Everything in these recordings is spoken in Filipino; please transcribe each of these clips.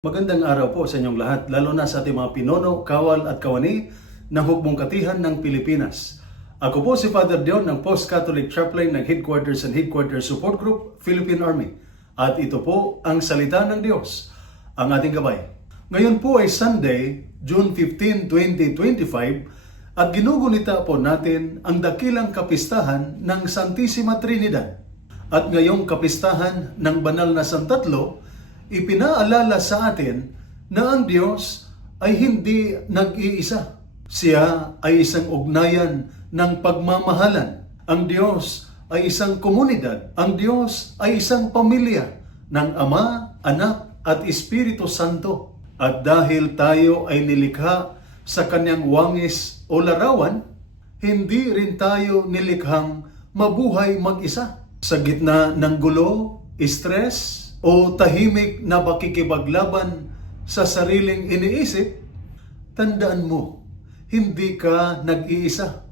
Magandang araw po sa inyong lahat, lalo na sa ating mga pinono, kawal at kawani ng Hukbong Katihan ng Pilipinas. Ako po si Father Dion ng Post-Catholic Chaplain ng Headquarters and Headquarters Support Group, Philippine Army. At ito po ang Salita ng Diyos, ang ating gabay. Ngayon po ay Sunday, June 15, 2025 at ginugunita po natin ang dakilang kapistahan ng Santissima Trinidad. At ngayong kapistahan ng banal na Santatlo, ipinaalala sa atin na ang Diyos ay hindi nag-iisa. Siya ay isang ugnayan ng pagmamahalan. Ang Diyos ay isang komunidad. Ang Diyos ay isang pamilya ng Ama, Anak at Espiritu Santo. At dahil tayo ay nilikha sa Kanyang wangis o larawan, hindi rin tayo nilikhang mabuhay mag-isa. Sa gitna ng gulo, stress, o tahimik na pakikipaglaban sa sariling iniisip, tandaan mo, hindi ka nag-iisa.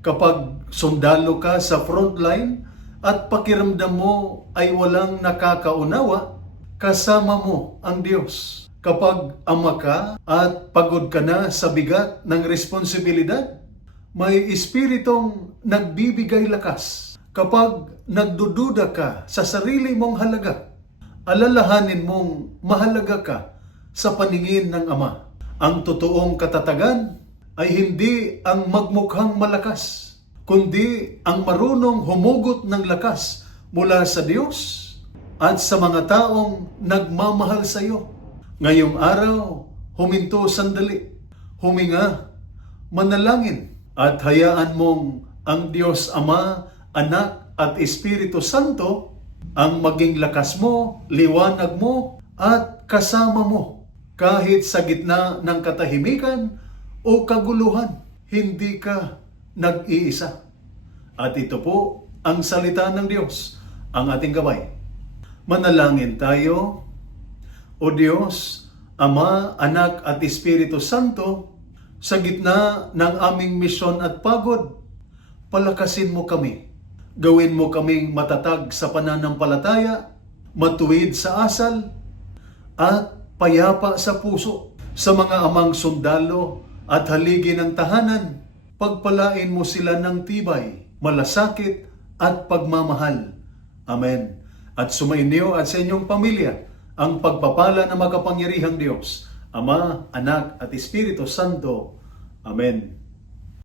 Kapag sundalo ka sa frontline at pakiramdam mo ay walang nakakaunawa, kasama mo ang Diyos. Kapag ama ka at pagod ka na sa bigat ng responsibilidad, may espiritong nagbibigay lakas. Kapag nagdududa ka sa sarili mong halaga, alalahanin mong mahalaga ka sa paningin ng Ama. Ang totoong katatagan ay hindi ang magmukhang malakas, kundi ang marunong humugot ng lakas mula sa Diyos at sa mga taong nagmamahal sa iyo. Ngayong araw, huminto sandali, huminga, manalangin, at hayaan mong ang Diyos Ama, Anak at Espiritu Santo ang maging lakas mo, liwanag mo, at kasama mo. Kahit sa gitna ng katahimikan o kaguluhan, hindi ka nag-iisa. At ito po ang salita ng Diyos, ang ating gabay. Manalangin tayo. O Diyos, Ama, Anak at Espiritu Santo, sa gitna ng aming misyon at pagod, palakasin mo kami. Gawin mo kaming matatag sa pananampalataya, matuwid sa asal, at payapa sa puso. Sa mga amang sundalo at haligi ng tahanan, pagpalain mo sila ng tibay, malasakit at pagmamahal. Amen. At sumainyo at sa inyong pamilya ang pagpapala ng makapangyarihang Diyos, Ama, Anak at Espiritu Santo. Amen.